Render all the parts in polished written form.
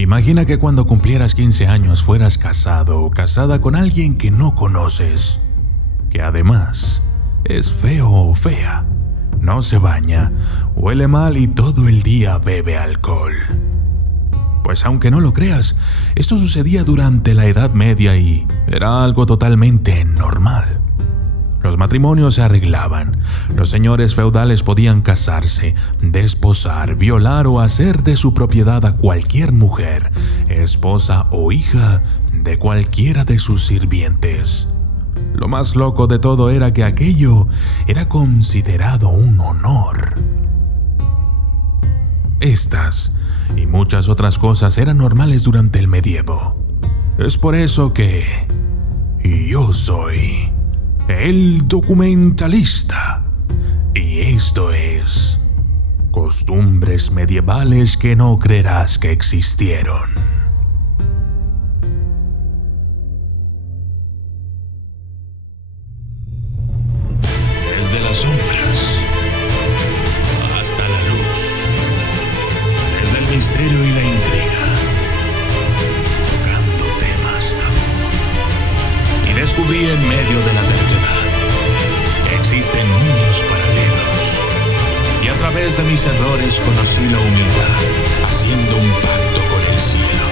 Imagina que cuando cumplieras 15 años fueras casado o casada con alguien que no conoces, que además es feo o fea, no se baña, huele mal y todo el día bebe alcohol. Pues aunque no lo creas, esto sucedía durante la Edad Media y era algo totalmente normal. Los matrimonios se arreglaban, los señores feudales podían casarse, desposar, violar o hacer de su propiedad a cualquier mujer, esposa o hija de cualquiera de sus sirvientes. Lo más loco de todo era que aquello era considerado un honor. Estas y muchas otras cosas eran normales durante el medievo. Es por eso que yo soy el documentalista. Y esto es costumbres medievales que no creerás que existieron. Desde las sombras hasta la luz, desde el misterio y la intriga, tocando temas tabú. Y descubrí en medio de la terquedad que existen mundos paralelos. Y a través de mis errores conocí la humildad, haciendo un pacto con el cielo.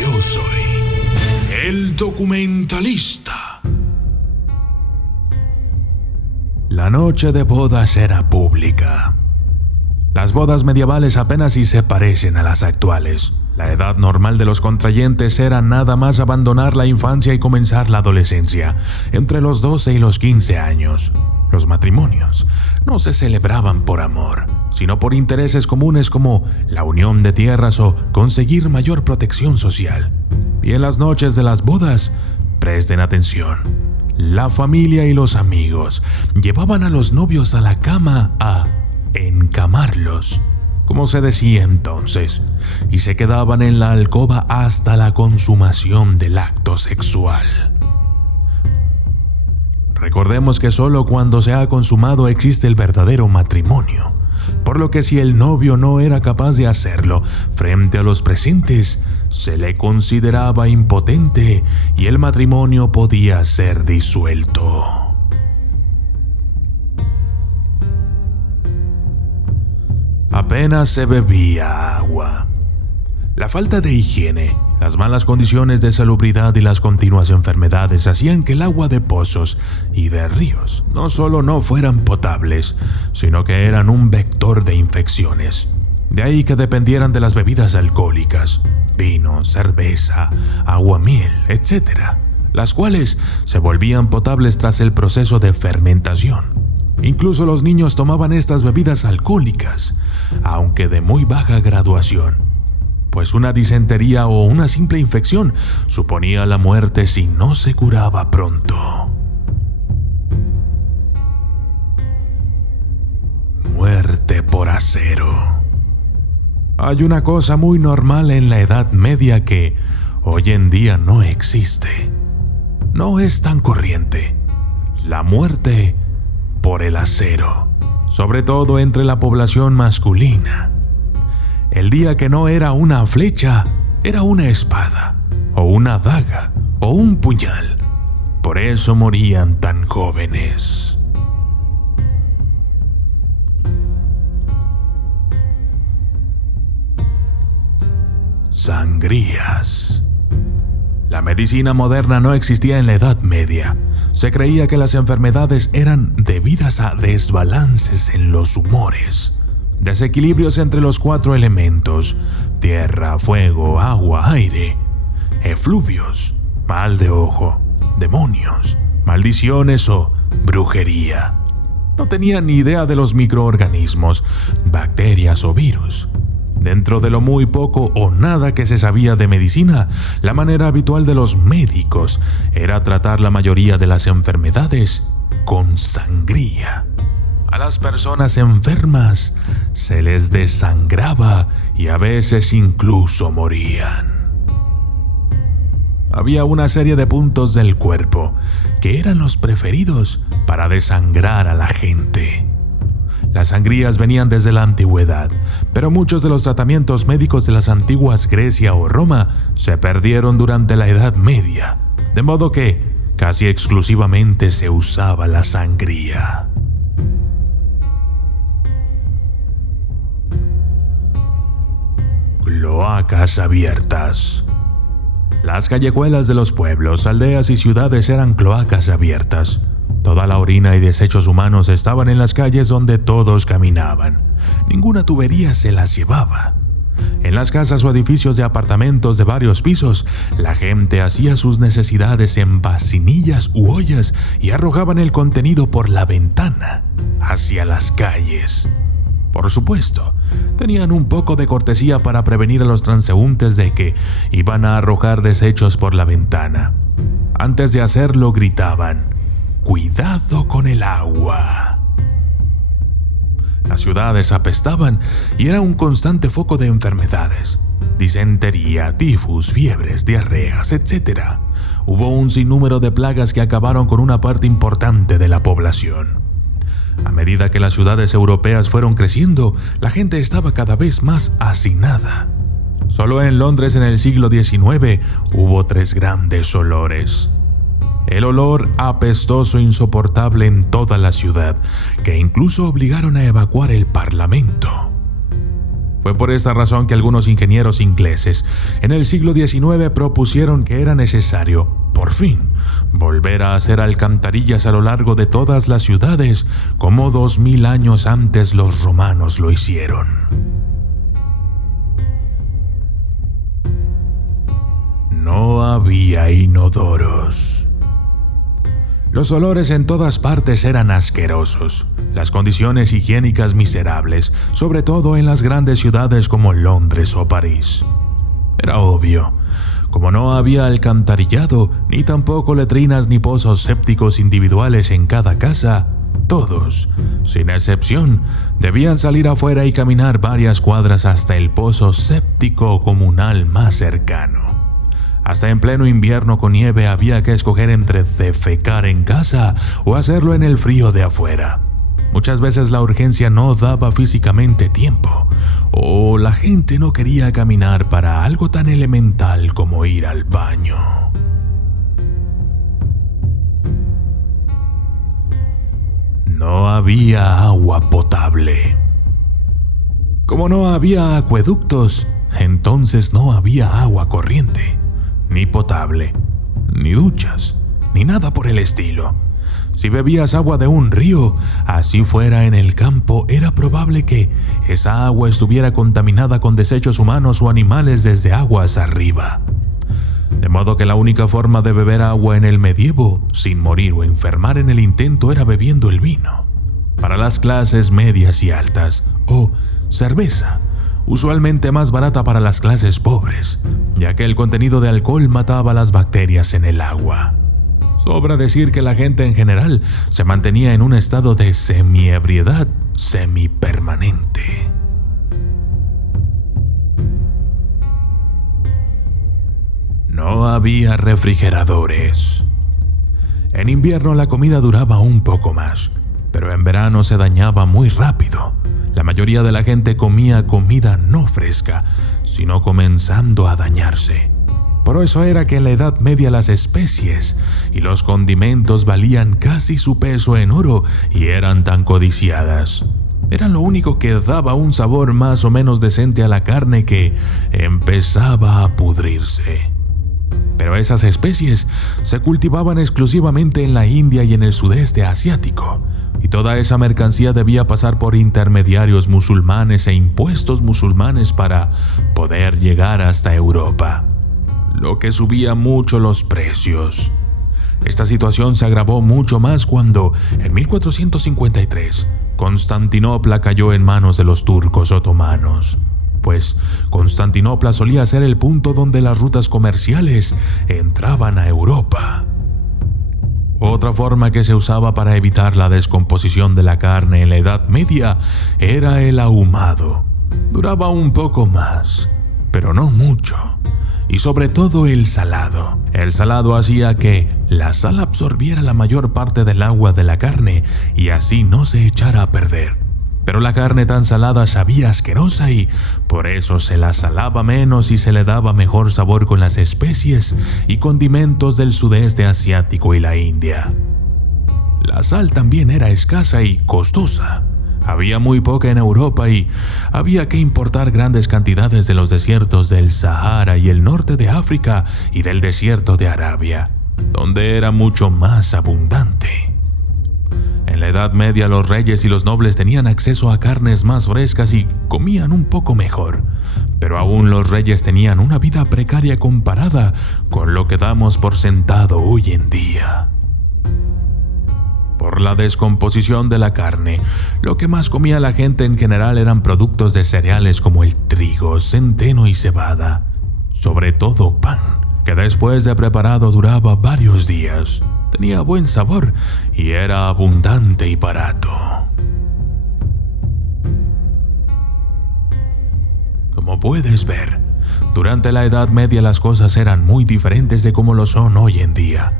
Yo soy el documentalista. La noche de bodas era pública. Las bodas medievales apenas si se parecen a las actuales. La edad normal de los contrayentes era nada más abandonar la infancia y comenzar la adolescencia, entre los 12 y los 15 años. Los matrimonios no se celebraban por amor, sino por intereses comunes como la unión de tierras o conseguir mayor protección social. Y en las noches de las bodas, presten atención, la familia y los amigos llevaban a los novios a la cama a encamarlos, como se decía entonces, y se quedaban en la alcoba hasta la consumación del acto sexual. Recordemos que solo cuando se ha consumado existe el verdadero matrimonio, por lo que si el novio no era capaz de hacerlo frente a los presentes, se le consideraba impotente y el matrimonio podía ser disuelto. Apenas se bebía agua. La falta de higiene, las malas condiciones de salubridad y las continuas enfermedades hacían que el agua de pozos y de ríos no solo no fueran potables, sino que eran un vector de infecciones. De ahí que dependieran de las bebidas alcohólicas, vino, cerveza, aguamiel, etc., las cuales se volvían potables tras el proceso de fermentación. Incluso los niños tomaban estas bebidas alcohólicas, aunque de muy baja graduación, pues una disentería o una simple infección suponía la muerte si no se curaba pronto. Muerte por acero. Hay una cosa muy normal en la Edad Media que hoy en día no existe. No es tan corriente. La muerte por el acero, sobre todo entre la población masculina. El día que no era una flecha, era una espada, o una daga, o un puñal. Por eso morían tan jóvenes. Sangrías. La medicina moderna no existía en la Edad Media. Se creía que las enfermedades eran debidas a desbalances en los humores, desequilibrios entre los 4 elementos: tierra, fuego, agua, aire, efluvios, mal de ojo, demonios, maldiciones o brujería. No tenían ni idea de los microorganismos, bacterias o virus. Dentro de lo muy poco o nada que se sabía de medicina, la manera habitual de los médicos era tratar la mayoría de las enfermedades con sangría. A las personas enfermas se les desangraba y a veces incluso morían. Había una serie de puntos del cuerpo que eran los preferidos para desangrar a la gente. Las sangrías venían desde la antigüedad, pero muchos de los tratamientos médicos de las antiguas Grecia o Roma se perdieron durante la Edad Media, de modo que casi exclusivamente se usaba la sangría. Cloacas abiertas. Las callejuelas de los pueblos, aldeas y ciudades eran cloacas abiertas. Toda la orina y desechos humanos estaban en las calles donde todos caminaban. Ninguna tubería se las llevaba. En las casas o edificios de apartamentos de varios pisos, la gente hacía sus necesidades en vasinillas u ollas y arrojaban el contenido por la ventana hacia las calles. Por supuesto, tenían un poco de cortesía para prevenir a los transeúntes de que iban a arrojar desechos por la ventana. Antes de hacerlo gritaban: ¡cuidado con el agua! Las ciudades apestaban y era un constante foco de enfermedades: disentería, tifus, fiebres, diarreas, etc. Hubo un sinnúmero de plagas que acabaron con una parte importante de la población. A medida que las ciudades europeas fueron creciendo, la gente estaba cada vez más hacinada. Solo en Londres en el siglo XIX hubo 3 grandes olores. El olor apestoso insoportable en toda la ciudad, que incluso obligaron a evacuar el parlamento. Fue por esta razón que algunos ingenieros ingleses en el siglo XIX propusieron que era necesario, por fin, volver a hacer alcantarillas a lo largo de todas las ciudades, como 2000 años antes los romanos lo hicieron. No había inodoros. Los olores en todas partes eran asquerosos, las condiciones higiénicas miserables, sobre todo en las grandes ciudades como Londres o París. Era obvio, como no había alcantarillado, ni tampoco letrinas ni pozos sépticos individuales en cada casa, todos, sin excepción, debían salir afuera y caminar varias cuadras hasta el pozo séptico comunal más cercano. Hasta en pleno invierno con nieve había que escoger entre defecar en casa o hacerlo en el frío de afuera. Muchas veces la urgencia no daba físicamente tiempo, o la gente no quería caminar para algo tan elemental como ir al baño. No había agua potable. Como no había acueductos, entonces no había agua corriente, ni potable, ni duchas, ni nada por el estilo. Si bebías agua de un río, así fuera en el campo, era probable que esa agua estuviera contaminada con desechos humanos o animales desde aguas arriba. De modo que la única forma de beber agua en el medievo, sin morir o enfermar en el intento, era bebiendo el vino. Para las clases medias y altas, o cerveza, usualmente más barata para las clases pobres, ya que el contenido de alcohol mataba las bacterias en el agua. Sobra decir que la gente en general se mantenía en un estado de semiebriedad semipermanente. No había refrigeradores. En invierno la comida duraba un poco más, pero en verano se dañaba muy rápido. La mayoría de la gente comía comida no fresca, sino comenzando a dañarse. Por eso era que en la Edad Media las especies y los condimentos valían casi su peso en oro y eran tan codiciadas. Eran lo único que daba un sabor más o menos decente a la carne que empezaba a pudrirse. Pero esas especies se cultivaban exclusivamente en la India y en el sudeste asiático, y toda esa mercancía debía pasar por intermediarios musulmanes e impuestos musulmanes para poder llegar hasta Europa, lo que subía mucho los precios. Esta situación se agravó mucho más cuando, en 1453, Constantinopla cayó en manos de los turcos otomanos, pues Constantinopla solía ser el punto donde las rutas comerciales entraban a Europa. Otra forma que se usaba para evitar la descomposición de la carne en la Edad Media era el ahumado. Duraba un poco más, pero no mucho. Y sobre todo el salado. El salado hacía que la sal absorbiera la mayor parte del agua de la carne y así no se echara a perder. pero la carne tan salada sabía asquerosa y por eso se la salaba menos y se le daba mejor sabor con las especies y condimentos del sudeste asiático y la India. La sal también era escasa y costosa. Había muy poca en Europa y había que importar grandes cantidades de los desiertos del Sahara y el norte de África y del desierto de Arabia, donde era mucho más abundante. En la Edad Media los reyes y los nobles tenían acceso a carnes más frescas y comían un poco mejor, pero aún los reyes tenían una vida precaria comparada con lo que damos por sentado hoy en día. Por la descomposición de la carne, lo que más comía la gente en general eran productos de cereales como el trigo, centeno y cebada, sobre todo pan, que después de preparado duraba varios días. Tenía buen sabor y era abundante y barato. Como puedes ver, durante la Edad Media las cosas eran muy diferentes de como lo son hoy en día.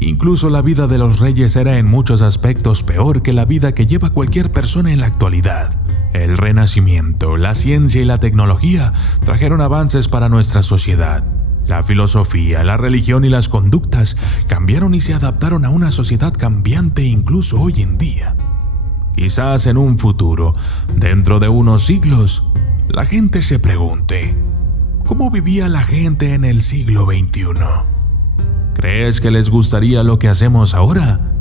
Incluso la vida de los reyes era en muchos aspectos peor que la vida que lleva cualquier persona en la actualidad. El Renacimiento, la ciencia y la tecnología trajeron avances para nuestra sociedad. La filosofía, la religión y las conductas cambiaron y se adaptaron a una sociedad cambiante incluso hoy en día. Quizás en un futuro, dentro de unos siglos, la gente se pregunte, ¿cómo vivía la gente en el siglo XXI? ¿Crees que les gustaría lo que hacemos ahora?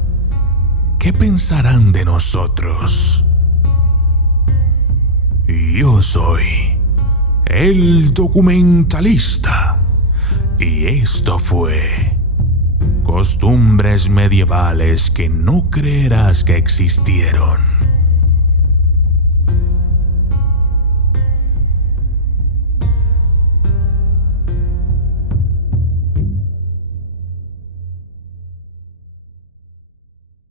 ¿Qué pensarán de nosotros? Yo soy el documentalista y esto fue Costumbres medievales que no creerás que existieron.